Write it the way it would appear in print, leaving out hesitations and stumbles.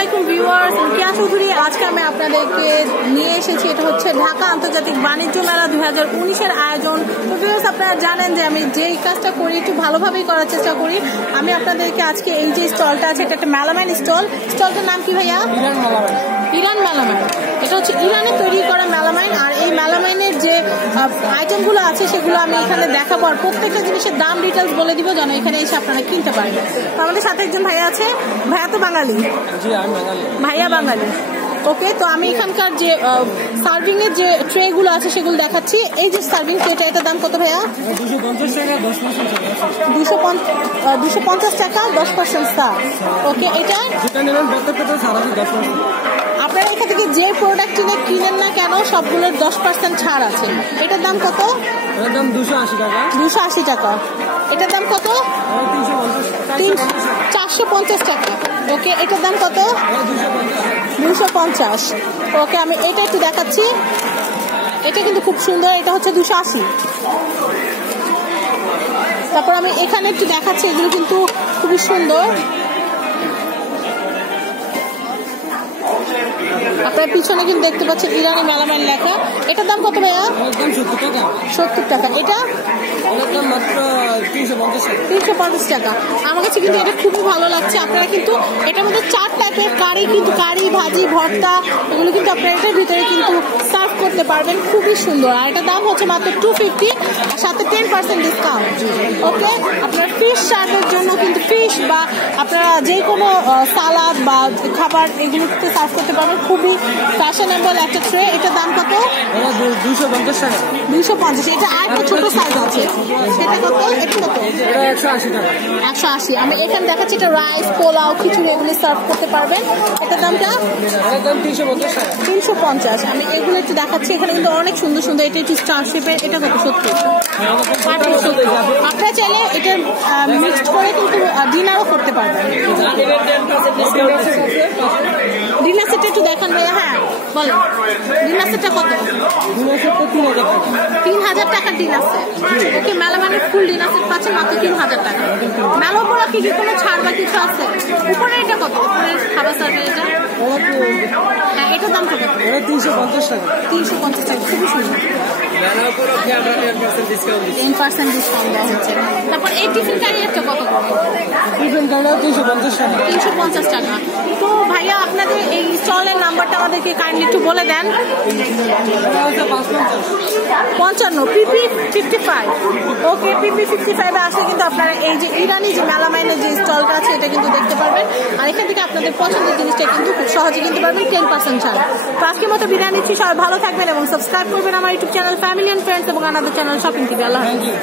আলাইকুম ভিউয়ার্স, কেয়া চৌধুরী। আজকে আমি আপনাদেরকে নিয়ে এসেছি, এটা হচ্ছে ঢাকা আন্তর্জাতিক বাণিজ্য মেলা 2019-এর আয়োজন। তো ভিউয়ার্স, আপনারা জানেন যে আমি যেই কাজটা করি একটু ভালোভাবেই করার চেষ্টা করি। আমি আপনাদেরকে আজকে এই যে স্টলটা আছে, এটা একটা মেলামাইন স্টল। স্টলটার নাম কি ভাইয়া? Iran melamine. এটা হচ্ছে ইরানে তৈরি করা মেলামাইন। আর এই মেলামাইনের যে আইটেমগুলো আছে সেগুলো আমি এখানে দেখাবো, আর প্রত্যেকটা জিনিসের দাম ডিটেলস বলে দিব যেন এখানে এসে আপনারা কিনতে পারবেন। আমাদের সাথে একজন ভাইয়া আছে। ভাইয়া তো বাঙালি? ভাইয়া বাঙালি। ওকে, তো আমি এখানকার যে সার্ভিং এর যে ট্রে গুলো আছে সেগুলো দেখাচ্ছি। এই যে সার্ভিং ট্রেটা, এটার দাম কত ভাইয়া? 250 টাকা 10% ছাড়। ওকে, এটা আপনারা এখান থেকে যে প্রোডাক্ট কিনেন না কেন সবগুলোর 10% ছাড় আছে। এটার দাম কত? 280 টাকা। এটার দাম কত? 450 টাকা। ওকে, এটার দাম কত? 250। ওকে, আমি এটা একটু দেখাচ্ছি। এটা কিন্তু খুব সুন্দর, এটা হচ্ছে 280। তারপর আমি এখানে একটু দেখাচ্ছি, এগুলো কিন্তু খুবই সুন্দর। আপনার পিছনে কিন্তু দেখতে পাচ্ছেন ইরানি মেলামাইন লেখা। এটার দাম কত ভাইয়া? 70 টাকা। এটা 350 টাকা। আমার কাছে কিন্তু এটা খুবই ভালো লাগছে। আপনারা কিন্তু এটার মধ্যে 4 টাইপের কারি, কিন্তু কারি, ভাজি, ভর্তা এগুলো কিন্তু আপনারা এটার ভিতরে কিন্তু সার্ভ করতে পারবেন। খুবই সুন্দর। আর এটার দাম হচ্ছে মাত্র 250, আর সাথে 10% ডিসকাউন্ট। ওকে, আপনার ফিশ সার্ভের জন্য কিন্তু ফিশ বা আপনারা যে কোনো সালাদ বা খাবার এগুলোতে সার্ভ করতে পারবেন। খুবই ফ্যাশনেবল একটা ট্রে। এটার দাম কত? 250 টাকা। 250। এটা আর একটা ছোট সাইজ আছে, সেটা কত? এটা কত? 180 টাকা। 180। আমি এখানে দেখাচ্ছি এটা রাইস, পোলাও, খিচুড়ি এগুলো সার্ভ করতে পারবেন। এটার দামটা 350। আমি এগুলো একটু দেখাচ্ছি। এখানে কিন্তু অনেক সুন্দর সুন্দর, এটা একটু স্টার শেপের। এটা কত? 70। আপনারা চাইলে এটা মিক্সড করে কিন্তু ডিনারও করতে পারবেন। ডিনার সেটটা একটু দেখান ভাইয়া। হ্যাঁ বলেন, ডিনার সেটটা কত? 3000 টাকার ডিনার সেট। ওকে, মেলামানের ফুল ডিনার সেট পাচ্ছেন মাত্র 3000 টাকা। মেলা উপরে কি কোনো ছাড় বা কিছু আছে? উপরে এটা কত? উপরে খাবার সার্ভে এটা? হ্যাঁ, এটার দাম কত? 350 টাকা। 350 টাকা। খুবই সুন্দর। 10% ডিসকাউন্ট দেওয়া হচ্ছে। তারপর এই টিফিন ক্যারিয়ারটা কত? টিফিন ক্যারিয়ার 350 টাকা। 350 টাকা। তো ভাইয়া আপনাদের এই স্টলের নাম্বারটা আমাদেরকে কাইন্ডলি একটু বলে দেন। 55 PP 55। ওকে, PP 55 এ আসলে কিন্তু আপনারা এই যে ইরানি যে মেলামাইনের যে স্টলটা আছে এটা কিন্তু দেখতে পারবেন। আর এখান থেকে আপনাদের পছন্দের জিনিসটা কিন্তু খুব সহজে কিনতে পারবেন 10% ছাড়। তো আজকের মতো বিদায় নিচ্ছি। সবাই ভালো থাকবেন এবং সাবস্ক্রাইব করবেন আমার YouTube channel family and friends এবং আমাদের চ্যানেল শপিং টিভি। আল্লাহ হাফেজ।